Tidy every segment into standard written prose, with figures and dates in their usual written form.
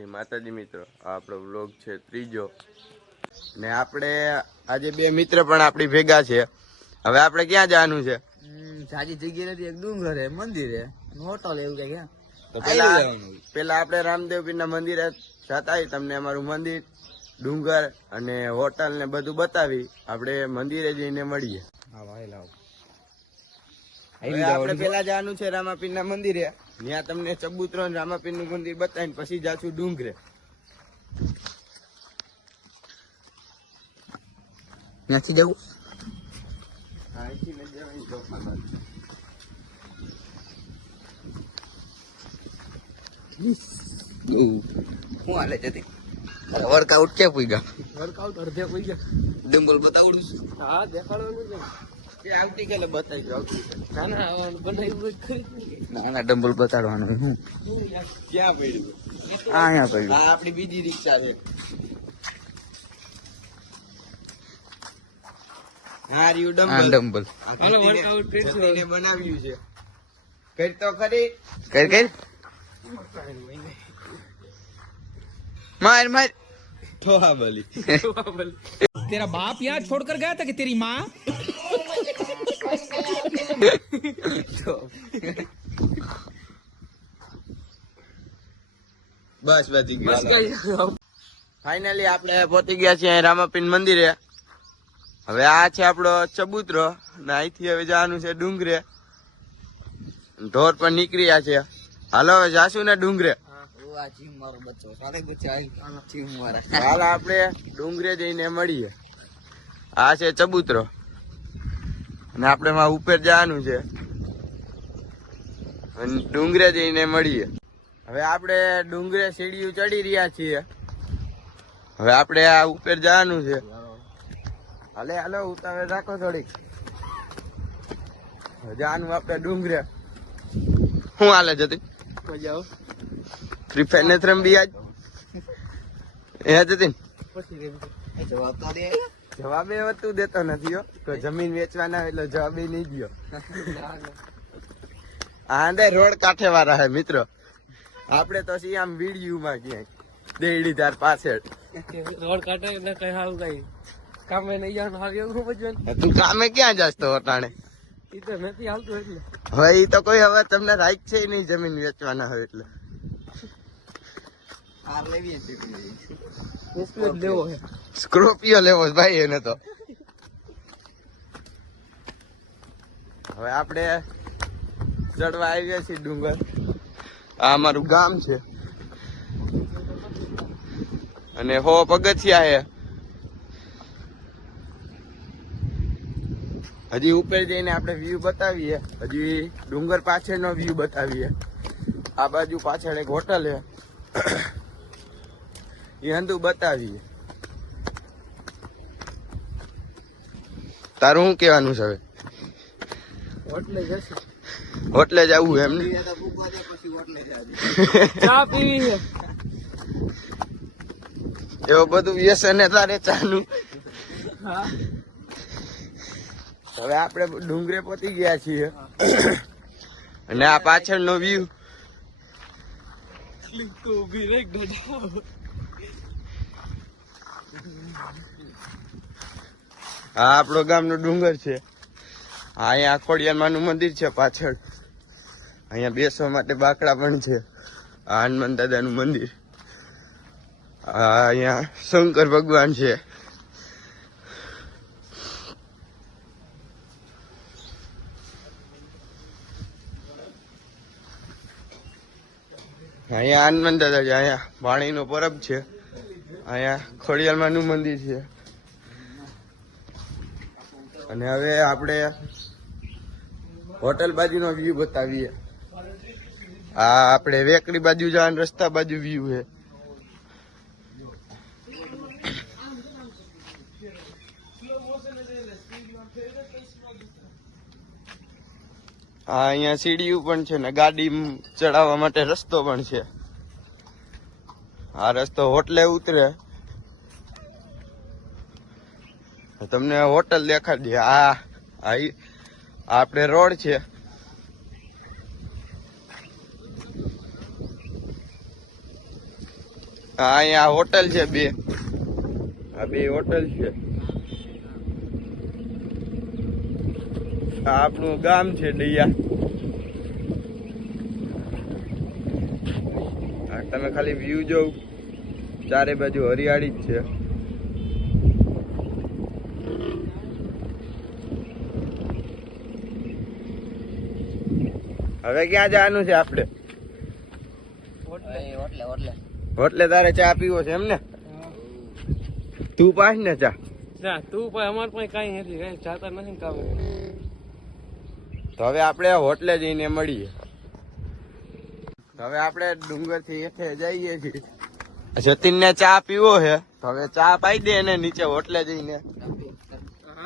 જય માતાજી મિત્રો, આ આપણો વ્લોગ છે ત્રીજો ને આપણે આજે બે મિત્ર પણ આપણી ભેગા છે. હવે આપણે ક્યાં જવાનું છે? સાજી જગ્યા નથી, એક ડુંગર હે, મંદિર હે, હોટલ એવું કઈ ક્યાં તો પેલા આપણે રામદેવ પીરના મંદિરે જતા તમને અમારું મંદિર, ડુંગર અને હોટલ ને બધું બતાવી આપણે મંદિરે જઈને મળીએ. હવે આપણે પેલા જવાનું છે રામાપીર ના મંદિરે. ત્યાં તમને ચબૂતરો રામાપીર નું મંદિર બતાવીને પછી જાશું ડુંગરે. ત્યાંથી જવું શું હાલે જતી વર્કઆઉટ કે પૂગ્યા? વર્કઆઉટ અડધે કોઈ ગયા. ડમ્બલ બતાવડું છું. હા, દેખાડવાનું છે કે આવતીકાલે બતાવી દો. ના ડમ્બલ બતાડવાનું. હું ક્યાં પડ્યું? અહીંયા પડ્યું. આ આપણી બીજી રિક્ષા છે. હા, રહ્યું ડમ્બલ. બનાવ્યું છે. કઈ તો ખરી. કર માર થોડા બોલી. तेरा बाप यहाँ छोड़कर गया था कि तेरी माँ? બસ બધી ગયું. ફાઇનલી આપણે પહોંચી ગયા છીએ રામાપીર મંદિરે. હવે આ છે આપણો ચબૂતરો ને અહીંથી હવે જવાનું છે ડુંગરે. ઢોર પર નીકળ્યા છે. હાલો હવે જાશું ને ડુંગરે. હાલ આપણે ડુંગરે જઈને મળીએ. આ છે ચબૂતરો અને આપણે માં ઉપર જવાનું છે અને ડુંગરે જઈને મળીએ. હવે આપણે ડુંગરે સીડીયું ચડી રહ્યા છીએ. હવે આપણે આ ઉપર જવાનું છે. હાલે હાલો ઉતાવળ રાખો થોડીક. જવાનું આપણે ડુંગરે. શું હાલે જતી ફ્રી ફાયર ને રમવી આજ એ જતી જવાબે તું દેતો નથી હો. તો જમીન વેચવાના એટલે જવાબે નહીં ગયો. આંધે રોડ કાંઠે વાળા હે મિત્રો. આપણે તો સી આમ વિડીયો માં ક્યાંય દેડી ધાર પાછળ रोड काटे એટલે કઈ હાલ કઈ કામે નહીં જવાનું. હાલ એવું બજવાનું. તું કામે ક્યાં જાસ તો અટાણે? ઈ તો નથી હાલતું એટલે હવે ઈ તો કોઈ હવે તમને રાઈટ છે નહીં જમીન વેચવાના હોય એટલે લેવો હે. સ્કોર્પિયો લેવો છે ભાઈ એને તો. હવે આપણે ચડવા આવ્યા છીએ ડુંગર. આ અમારું ગામ છે અને 100 પગથિયા છે. હજી ઉપર જઈને આપણે વ્યૂ બતાવીએ. હજી ડુંગર પાછળનો વ્યૂ બતાવીએ. આ બાજુ પાછળ એક હોટલ છે એ હંધુ બતાવીએ. તારું શું કેવાનું છે હવે? હોટલે જશે. હોટલે જવું એમ ને? ચા પીવી છે. એવું બધું વ્યસન તારે ચાનું. હવે આપણે ડુંગરે પહોંચી ગયા છીએ અને આ પાછળનો વ્યૂ. આ આપણો ગામનો ડુંગર છે. અહીંયા ખોડિયાર નું મંદિર છે પાછળ. અહીંયા બેસવા માટે બાકડા પણ છે. આ હનુમાન દાદાનું મંદિર. અહીંયા શંકર ભગવાન છે. અહીંયા હનુમાન દાદા છે. અહીંયા વાણીનો પરબ છે. અહીંયા ખોડિયાર નું મંદિર છે. અને હવે આપણે હોટલ બાજુનો વ્યૂ બતાવીએ. આ આપણે વેકડી બાજુ જવાનું રસ્તા બાજુ વ્યૂ છે. અહીંયા સીડીયું પણ છે ને ગાડી ચડાવવા માટે રસ્તો પણ છે. આ રસ્તો હોટલે ઉતરે. તમને હોટલ દેખાડી. આ આપણે રોડ છે. હા અહીંયા હોટલ છે બે. આ બે હોટલ છે. આ આપણું ગામ છે ડૈયા. આ તમે ખાલી વ્યૂ જોવ, ચારે બાજુ હરિયાળી જ છે. હવે ક્યાં જવાનું છે આપણે? હોટલે તારે ચા પીવો છે એમ ને? તું પાસ ને ચા? ના તું પણ અમારે પણ કઈ નથી, કઈ જાતા નથી કામ. તો હવે આપણે હોટલે જઈને મળીએ. હવે આપણે ડુંગર થી હેઠે જઈએ છીએ. જતીન ને ચા પીવો છે તો હવે ચા પાઈ દે ને નીચે હોટલે જઈને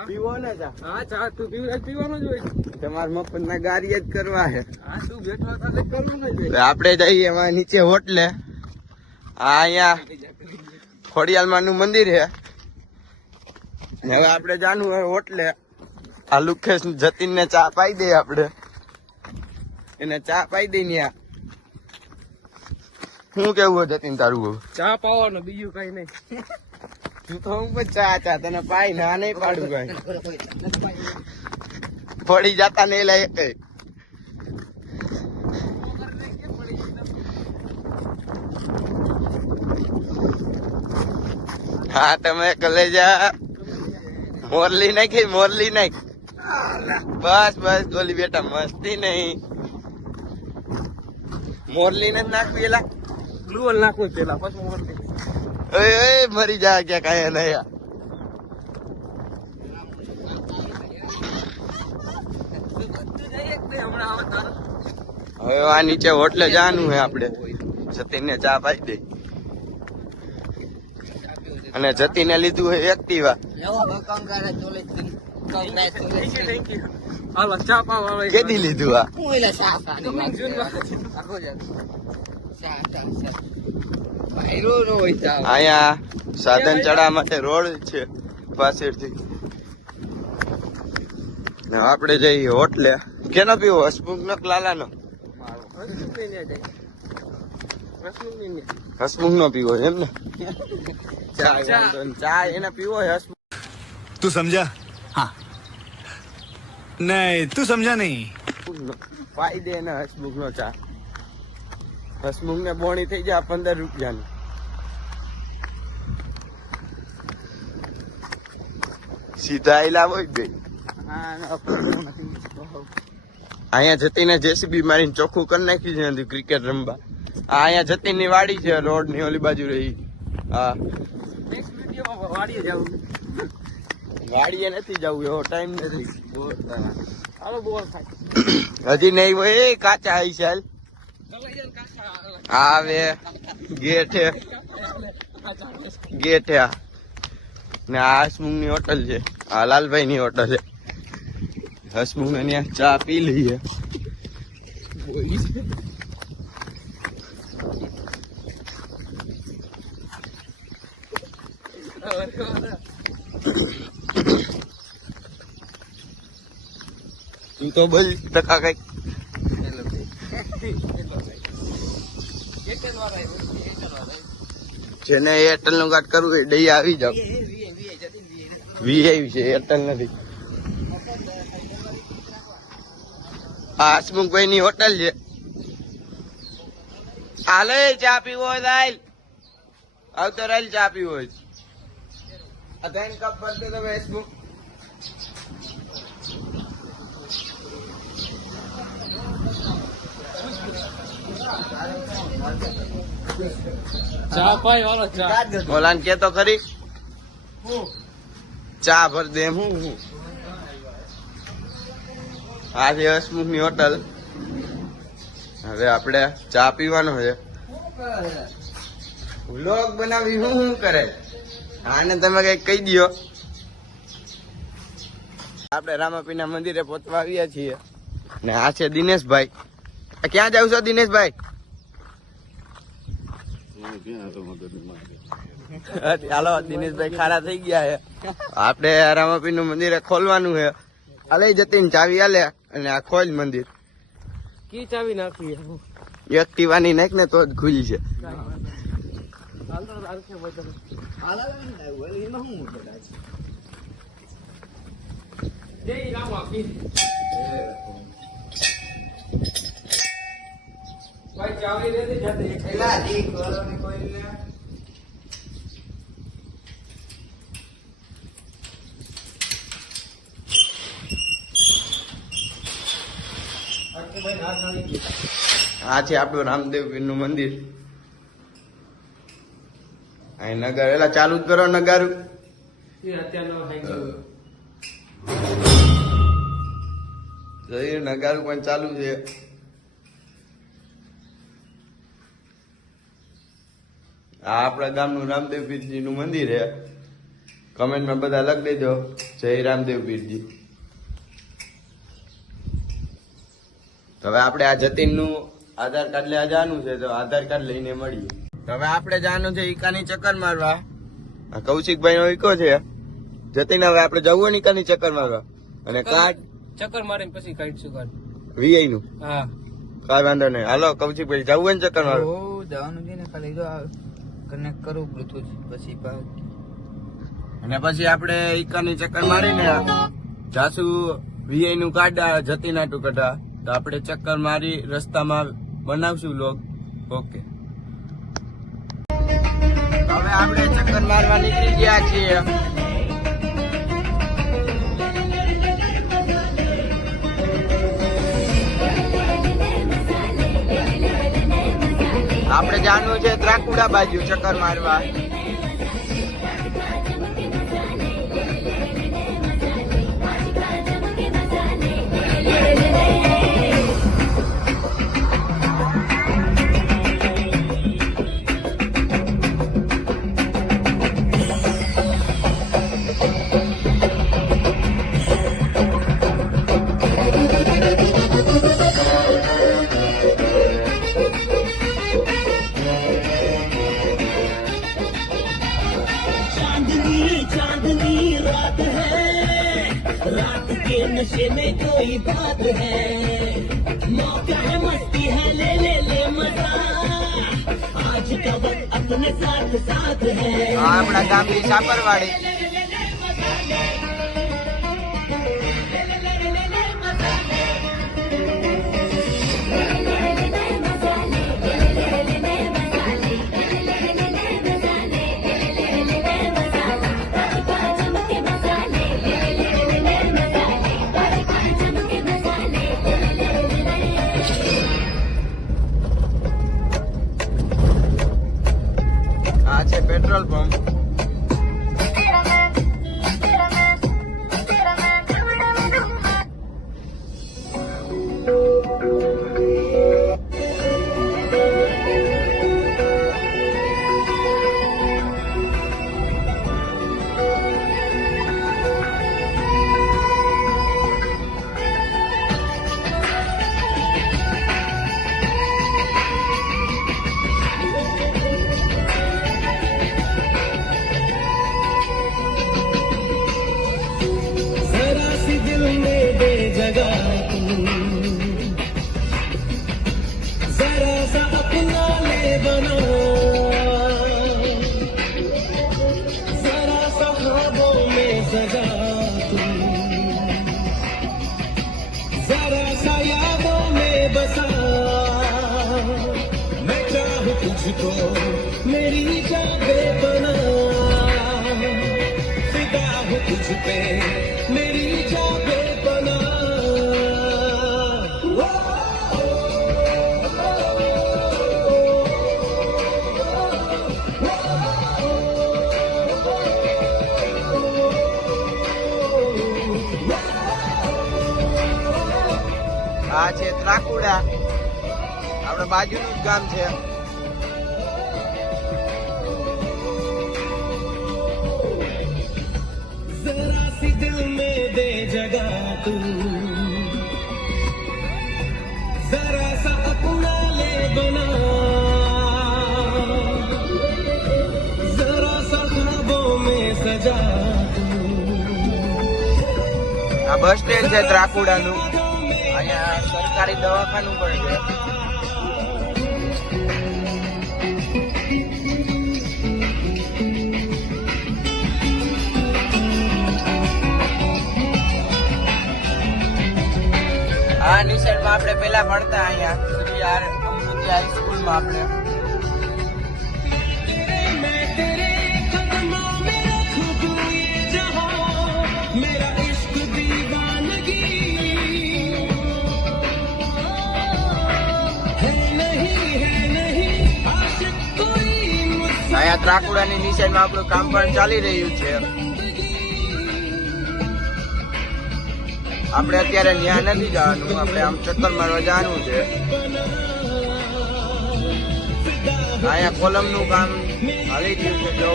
પીવો ને ચા. હા ચા તું પીવાનો જ હોય. તમારે મફત ના ગાડી જ કરવા છે. હા તું બેઠો હતા કરવાનું જ હોય. આપણે જઈએ એમાં નીચે હોટલે. આ અહીંયા ખોડિયાલમાં નું મંદિર છે. હવે આપણે જાનું હોય હોટલે. આ લુખેશ જતીન ને ચા પાઈ દે, આપણે એને ચા પાઈ દઈ ને. શું કેવું હોય જતીન તારું? ચા પાવાનો બીજું કઈ નહીં. તું તો હું પણ ચા તને પાઈ ના નહીં પાડું કઈ. પડી જતા નહીં લે કઈ. હા તમે કલેજા મોરલી નાખી, મોરલી નાખ. બસ બસ ગોલી બેટા, મસ્તી નહીં. મોરલી ને નાખવી એલા. ગ્લુઅલ નાખવું પેલા પછી મોરલી. ઓય મરી જા ક્યાં કાંઈ નહીં. હવે આ નીચે હોટલે જવાનું હે આપણે. જતીન ને ચા પાઈ દે. અને જતીને લીધું હોય એક્ટિવા. હાલો ચા પાવા કેદી લીધું આ? અહીંયા સાધન ચડવા માટે રોડ છે પાછળથી. આપણે જઈએ હોટલે. કેનો પીવો? હસમુખ નો લાલા નો? હસમુખ નો પીવો એમ ને? ચા એને પીવો હોય હસમુખ. તું સમજા? हाँ नहीं तू समझा नहीं. પાઈ દે ને હસમુખ નો ચા. હસમુખ ને બોણી થઈ જાય 15 રૂપિયાની. સીધા આયલા હોય ગઈ. અહીંયા જતીને જેસીબી મારીને ચોખ્ખું કરી નાખ્યું છે ક્રિકેટ રમવા. અહીંયા જતીન ની વાડી છે, રોડ ની ઓલી બાજુ રહી. હા વાડીએ નથી જવું, એવો ટાઈમ નથી. હજી નહીં હોય કાચા આવી ચાલ. આવે ગેટ હે, ગેટ હે. ને આ હસમુખ ની હોટલ છે. આ લાલભાઈ ની હોટલ છે. હસમુખ ને ત્યાં ચા પી લઈએ. તું તો બોલ ટકા કઈક. જેને એરટેલ નું કાર્ડ કરવું હોય દઈ આવી જાવ. વીઆઈ છે, એરટેલ નથી. આ હસમુખભાઈ ની હોટલ છે. હાલે ચા પીવો હોય લાલ આવતો રાલ. ચા પીવો હોય આ 3 કપ ભર દે તમે હસમુખ. ચા પાઈ વાળો ચા. ઓલાન કે તો ખરી ચા ભર દે. હું આ છે હસમુખ ની હોટલ. હવે આપણે ચા પીવાનો છે. વ્લોગ બનાવી શું કરે આને તમે કઈક કહી દો. આપણે રામાપીના મંદિરે પહોંચવા આવ્યા છીએ ને આ છે દિનેશભાઈ. ક્યાં જાવ છો દિનેશભાઈ? હાલો દિનેશભાઈ ખારા થઈ ગયા છે. આપણે રામાપીર નું મંદિર ખોલવાનું છે. હાલે જતીન ચાવી હાલે અને આ ખોલ મંદિર. કી ચાવી નાખવી એક્ટિવાની નાખ ને તો જ ખુલી છે. હાલ તો હાલ છે બધું. હાલ આવે ને આવ્યું એટલે એમાં શું મોટો થાય છે? જય રામ આપી. ભાઈ ચાવી રેતી જતી. એલા ઈ કોલોની કોઈ ને ભાઈ હાથ નાખી ગઈ. આ છે આપણું રામદેવ પીર નું મંદિર. અહીં નગાર એલા ચાલુ જ કરો નગારું. એ અત્યારનો થઈ ગયો. જઈ નગારું પણ ચાલુ છે. આ આપણા ગામનું રામદેવ પીરજી નું મંદિર છે. કમેન્ટમાં બધા લખી દેજો જય રામદેવ પીરજી. તો હવે આપણે આ જતીન નું આધાર કાર્ડ લેવા જવાનું છે, તો આધાર કાર્ડ લઈને મળીએ. તો હવે આપણે જવાનું છે ઈકાની ચક્કર મારવા. આ કૌશિકભાઈ નો ઈકો છે. જતીન હવે આપણે જવું ને ઈકાની ચક્કર મારવા, અને કાર્ડ ચક્કર મારીને પછી કાઢશું કાર્ડ. વીઆઈ નું હા કાંઈ વાંધો નહીં. હાલો કૌશિકભાઈ જવું હોય ને ચક્કર મારવા? ઓ જવાનું છે ને, ખાલી જો કનેક્ટ કરું બ્લુટૂથ પછી અને પછી આપણે ઈકાની ચક્કર મારીને જાસુ વીઆઈ નું કાર્ડ જતીન આટું કઢા. તો આપણે ચક્કર મારી રસ્તામાં બનાવશું લોગ. ઓકે, હવે આપણે ચક્કર મારવા નીકળી ગયા છીએ. આપણે જવાનું છે ત્રાકુડા બાજુ ચક્કર મારવા. चांदनी रात है, रात के नशे में कोई बात है, मौका है मस्ती है, ले ले ले मजा, आज का वक्त अपने साथ साथ है. આપણા ગામની સાપરવાડી. આ છે પેટ્રોલ પંપ. जरा सी दिल में दे जगह तू, जरा सा अपना ले बना, जरा सा ख्वाबों में सजा तू, जरा सा यादों में बसा, मैं चाहूं तुझको मेरी जागे बना, फिदा हूं तुझ पे मेरी जागे बना. આ છે ત્રાકુડા, આપણા બાજુનું જ ગામ છે. जरा सी दिल में दे जगह तू, जरा सा अपना ले बना, जरा सा ख्वाबों में सजा तू. આ બસ સ્ટેન્ડ છે ત્રાકુડાનું. અહીંયા સરકારી દવાખાનું પણ છે. આપણે પેલા ભણતા અહીંયા શ્રી આર અમૃતિ હાઈસ્કૂલમાં આપણે. અહીંયા ત્રાકુડાની નિશાનમાં આપણું કામ પણ ચાલી રહ્યું છે. આપણે અત્યારે ત્યાં નથી જવાનું, આપણે આમ ચક્કર મારવા જવાનું છે. અહીંયા કોલમ નું કામ હાલી ગયું છે. જો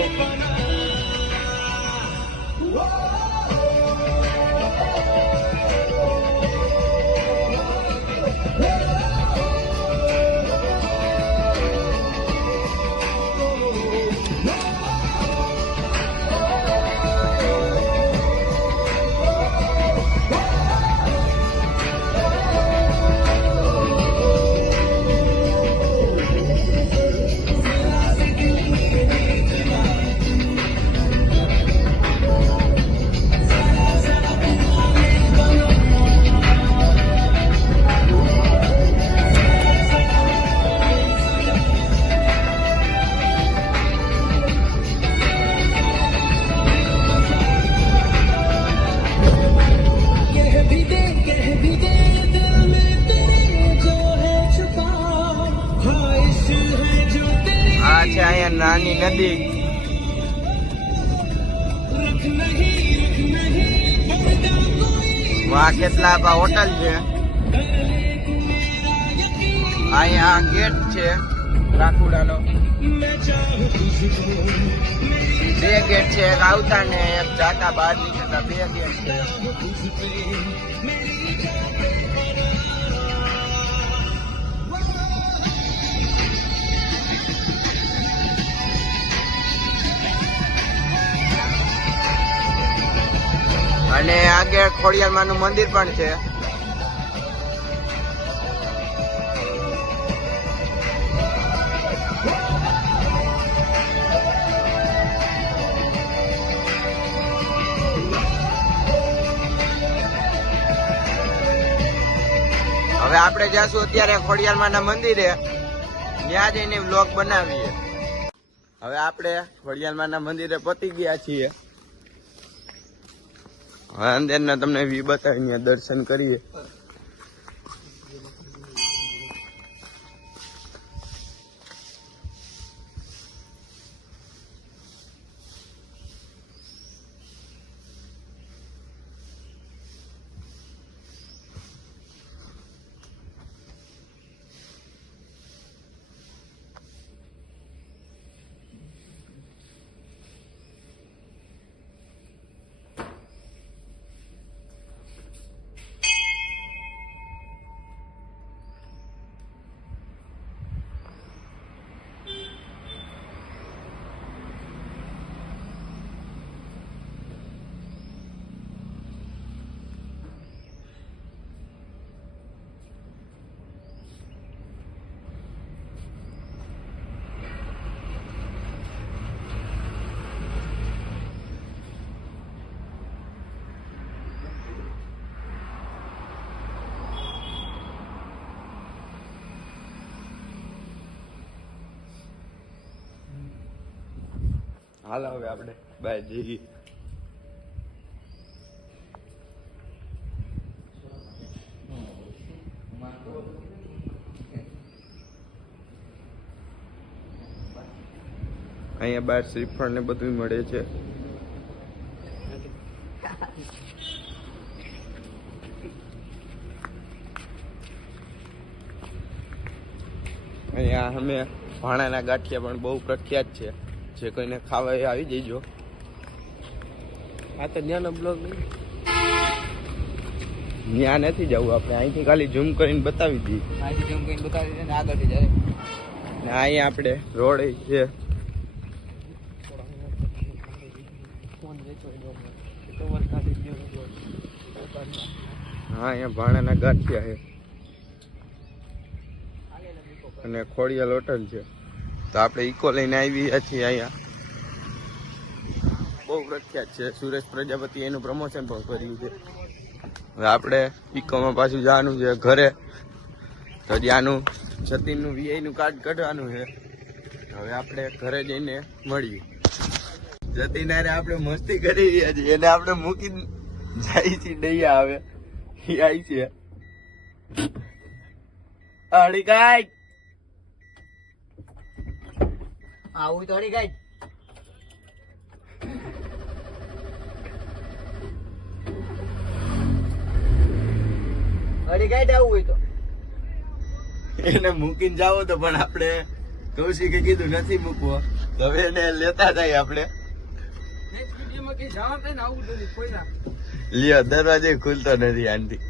આ છે અહીંયા નાની નદી. આ કેટલાક હોટલ છે. અહીંયા ગેટ છે રાખુડાનો. 2 ગેટ છે, એક આવતા ને એક જાતા બહાર નીકળતા. 2 ગેટ છે. અને આગળ ખોડિયારમાં નું મંદિર પણ છે. હવે આપણે જાશું અત્યારે ખોડિયારમાં ના મંદિરે, ત્યાં જઈને વ્લોગ બનાવીએ. હવે આપણે ખોડિયારમાં ના મંદિરે પહોંચી ગયા છીએ. હવે અંદરના તમને વ્યૂ બતાવીને દર્શન કરીએ. હાલ હવે આપણે બહાર જઈએ. અહીંયા બહાર શ્રીફળ ને બધું મળે છે. અહીંયા અમે ભાણાના ગાંઠિયા પણ બહુ પ્રખ્યાત છે. જે કોઈને ખાવા એ આવી જઈજો. આ તો ન્યાનો બ્લોગ નહીં, ત્યાં નથી જવું આપણે, અહીંથી ખાલી ઝૂમ કરીને બતાવી દઈએ. અહીંથી જેમ કઈ બતાવી દે ને આગળથી જાય. ને અહીંયા આપણે રોડ છે. હા, અહીંયા ભાણાના ગાંઠિયા છે અને ખોડિયાલ હોટલ છે. તો આપણે ઈકો લઈને આવી છીએ. અહીંયા બહુ પ્રખ્યાત છે. સુરેશ પ્રજાપતિ એનું પ્રમોશન પણ કર્યું છે. હવે આપણે ઈકોમાં પાછું જવાનું છે ઘરે. તો હજી આનું જતીનનું વીઆઈ નું કાર્ડ કઢવાનું છે. હવે આપણે ઘરે જઈને મળીએ. જતીન હારે આપણે મસ્તી કરી રહ્યા છીએ, એને આપણે મૂકી જાય છે દૈયા. આવે ઈ આવી છે અડી કાઈ આવું થોડી કઈ અરે કઈ આવું હોય તો એને મૂકીને જાવો તો, પણ આપણે કૌશિકે કીધું નથી મૂકવો, તો હવે એને લેતા જાય આપણે. લ્યો દરવાજે ખુલતો નથી આનથી.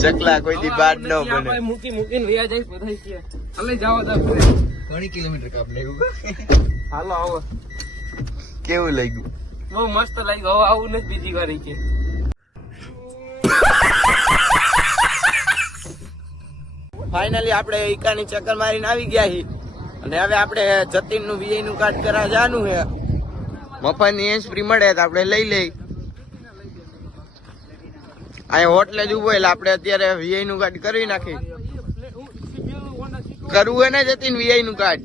ચકલા કોઈ દી બાદ ન બને. મૂકીને વયા જાય બધા છે. અલે જાવ તા ઘણી કિલોમીટર કાપ લેવું. હાલો આવો. કેવું લાગ્યું? બહુ મસ્ત લાગ્યું. હવે આવું નથી બીજી વાર કે. ફાઇનલી આપણે ઈકાની ચક્કર મારીને આવી ગયા છીએ, અને હવે આપણે જતીન નું વીઆઈ નું કાર્ડ કરાવવા જવાનું છે. મફતની એન્સ ફ્રી મળે તો આપણે લઈ લઈ. અહીંયા હોટલે જ ઉભો એટલે આપણે અત્યારે વીઆઈ નું કાર્ડ કરી નાખી. કરવું હોય ને જતીન વીઆઈ નું કાર્ડ?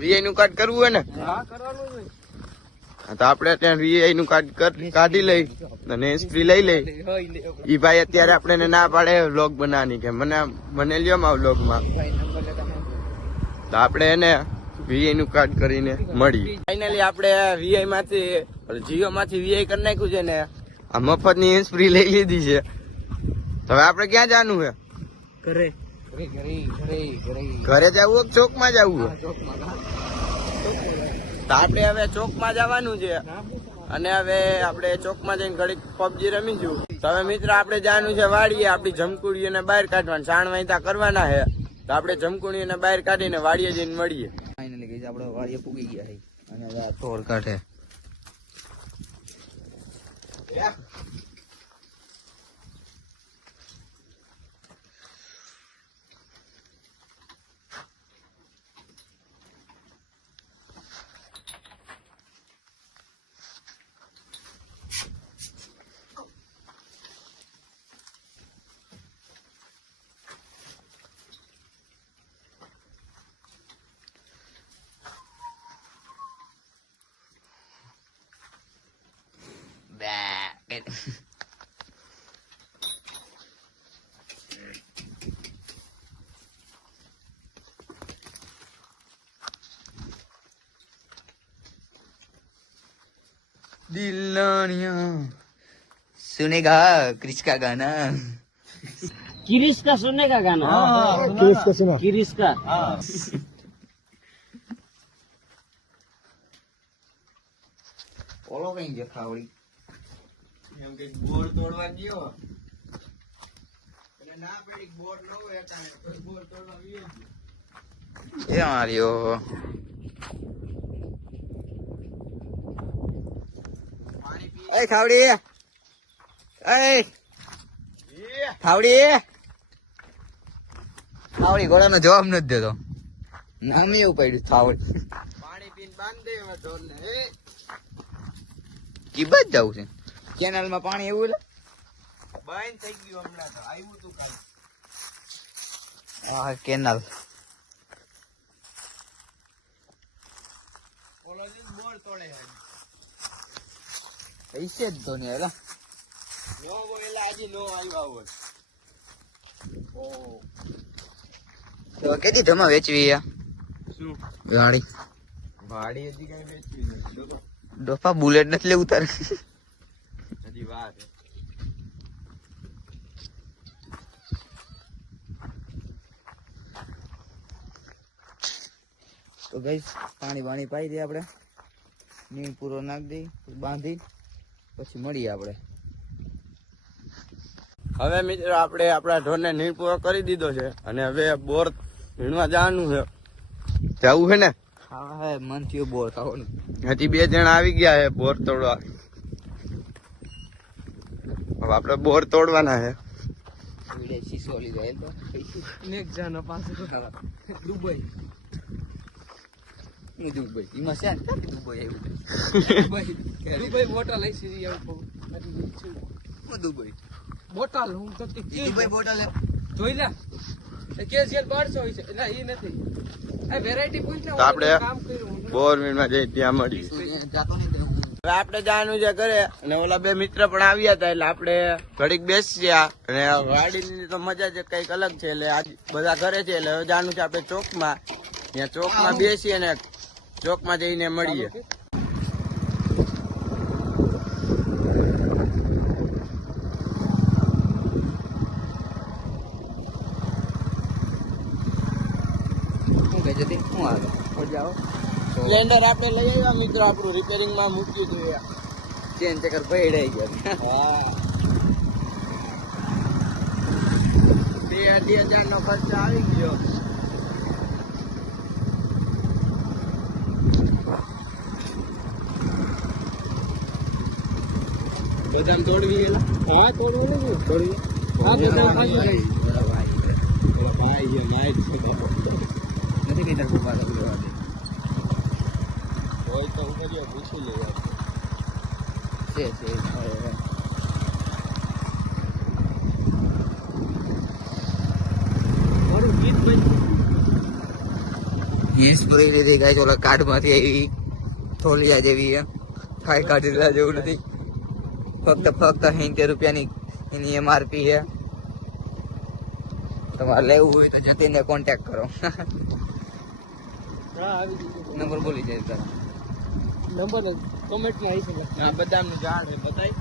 વીઆઈ નું કાર્ડ કરવું હોય ને? હા કરવાનું જ તો આપણે ત્યાં વીઆઈ નું કાર્ડ કાઢી લઈ અને એન્સ ફ્રી લઈ લઈ. ઈ ભાઈ અત્યારે આપણે એને ના પાડે વ્લોગ બનાવવાની, કે મને લ્યો માં વ્લોગ માં. તો આપણે એને વીઆઈ નું કાર્ડ કરીને મળીએ. ફાઇનલી આપણે વીઆઈ માંથી જીઓ માંથી વીઆઈ કરી નાખ્યું છે ને આ મફત ની હેન્ડ ફ્રી લઈ લીધી છે. તો હવે આપણે ક્યાં જવાનું છે? કરે ઘરે જવું કે ચોક માં જવું? તો આપણે હવે ચોક માં જવાનું છે, અને હવે આપણે ચોક માં જઈને ઘડીક પબજી રમીશું. તો હવે મિત્ર આપણે જવાનું છે વાડીએ. આપડી જમકુડીઓને બહાર કાઢવાના, સાણ વાયતા કરવાના છે. તો આપણે જમકુડીઓને બહાર કાઢીને વાડીએ જઈને મળીએ. ફાઇનલી ગઈ આપણે વાડીએ પૂગી ગયા છે, અને આ થોર કાઢે. सुनेगा क्रिश का गाना. किरिश का सुनने का गाना. किरिश का सुना. किरिश का. ઓલો કઈ ગયો ખાવડી. એમ કે બોર તોડવા ગયો એટલે ના પડી બોર ન હોય એટલે બોર તોડવા ગયો. એ માર્યો. પાણી પી. એ ખાવડી. એ ખાવડી. ખાવડી ગોળાનો જવાબ નથી દેતો. નામ એવું પડ્યું ખાવડી. પાણી પીને બાંધ દે હવે ઢોરને. કિબત જવું છે. કેનાલ માં પાણી એવું એટલે બંધ થઈ ગયું હમણાં. તો આવ્યું તું કાલ. આ કેનાલ. ઓલો જ બોર તોડે છે. પૈસે જ તો નહીં એલા. નો હોય એટલે આજે નો આવ્યા હોય. તો કેટલી જમા વેચવી આ શું ગાડી? વાડી હજી કઈ વેચવી નથી. ડોફા બુલેટ નથી લેવું તારે? હજી વાર છે. તો ગઈ પાણી પાણી પાઈ દઈએ આપણે. નીણ પૂરો નાખી દઈ બાંધી પછી મળીએ આપણે. હવે મિત્રો આપણે આપણા ઢોરને નીણ પૂરો કરી દીધો છે, અને હવે બોર વીણવા જવાનું છે. જવું છે ને? હા હે મન થયું બોર ખાવાનું. હજી 2 જણા આવી ગયા છે બોર તોડવા. હવે આપણે બોર તોડવાના છે. શીશો લીધો એ તો નેક જાનો પાસે દુબઈ. હું દુબઈ એમાં છે ને દુબઈ આવ્યું. દુબઈ મોટા લઈ સીધી આવું હું દુબઈ બોટલ હું તો તી જીતુભાઈ બોટલ જોઈ લે એ કેસીએલ 1200 હોય છે ના એ નથી આ વેરાયટી પૂછ્યા તો આપણે કામ કર્યું બોરમીનમાં જઈ ત્યાં મળીએ. જાતો નહીં તેનો. હવે આપણે જવાનું છે ઘરે અને ઓલા બે મિત્ર પણ આવ્યા હતા એટલે આપણે ઘડીક બેસ્યા અને વાડીની તો મજા જ કઈક અલગ છે એટલે આજ બધા ઘરે છે એટલે હવે જવાનું છે આપણે ચોકમાં. ત્યાં ચોકમાં બેસીએ અને ચોકમાં જઈને મળીએ. શું કહે જતી શું આવે જાઓ સ્પ્લેન્ડર આપણે લઈ આવ્યા મિત્રો, આપણું રિપેરિંગ માં મૂક્યું હતું. ચેન ચક્કર પડાઈ ગયા. હા 2,000 નો ખર્ચ આવી ગયો. બદામ તોડવી ગયેલા. હા થોડું ને થોડી હા બધા ખાઈ ભાઈ નાઈટ છે નથી કઈ તાર પપ્પા હોય તો ઉભો પૂછી લે યાર. છે મારું ગીત બની ગેસ પૂરી લીધી ગાય ઓલા કાર્ડ માંથી આવી થોલિયા જેવી કાંઈ કાઢી લેવા જેવું નથી. ફક્ત 70 રૂપિયાની એની MRP છે. તમારે લેવું હોય તો જતીનને કોન્ટેક્ટ કરો. હા આવી ગયું નંબર બોલી જાય તારા. નંબર કમેન્ટ માં આવી છે આ બદામનું ઝાડ છે બતાય.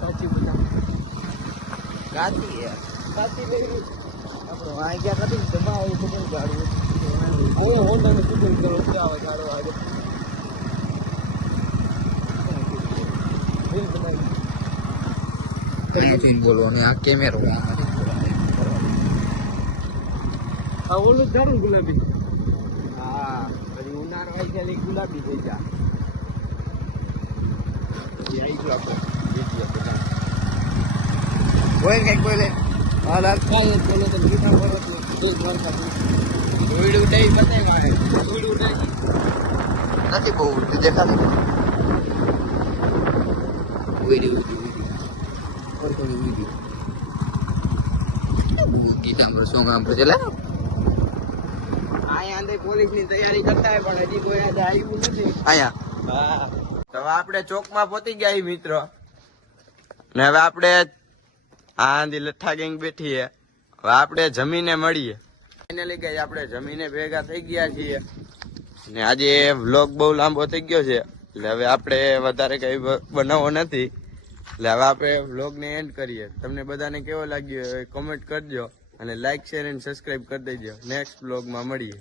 સાચી બધા ગાતી છે સાચી લઈ આપણો આ ગયા નથી જમા હોય તો કેવું ગાડવું હવે હોન્ડા ને સુધર કરો આવે ગાડો આગળ રીલ બનાવી કઈ બોલો ને આ કેમેરો આ ઓલું ઝાડું ગુલાબી હા પછી ઉનાળો આવી ગયા એટલે ગુલાબી થઈ જાય. પછી આવી ગયો આપણે વેચીએ બદામ. બોલ કઈક બોલે હાલ હાલ કાલે બોલે તો ગીતા બોલો તો એક વાર ખાતું ધૂળ ઉડાઈ બતાય મારે. ધૂળ ઉડાઈ. નથી બહુ દેખાતું વિડીયો ગીતા પર શું કામ પર ચલા અહીંયા અંદર પોલીસની તૈયારી કરતા હોય પણ હજી કોઈ આજે આવ્યું નથી. અહીંયા હા તો હવે આપણે ચોકમાં પહોંચી ગયા છીએ મિત્રો ને હવે આપણે આંધી લઠ્ઠા ગેંગ બેઠી છે. હવે આપણે જમીને મળીએ. ફાઇનલી ગઈ આપણે જમીને ભેગા થઈ ગયા છીએ ને આજે વ્લોગ બહુ લાંબો થઈ ગયો છે એટલે હવે આપણે વધારે કઈ બનાવવો નથી એટલે હવે આપણે વ્લોગને એન્ડ કરીએ. તમને બધાને કેવો લાગ્યો એ કોમેન્ટ કરજો અને લાઈક શેર અને સબસ્ક્રાઇબ કરી દેજો. નેક્સ્ટ વ્લોગમાં મળીએ.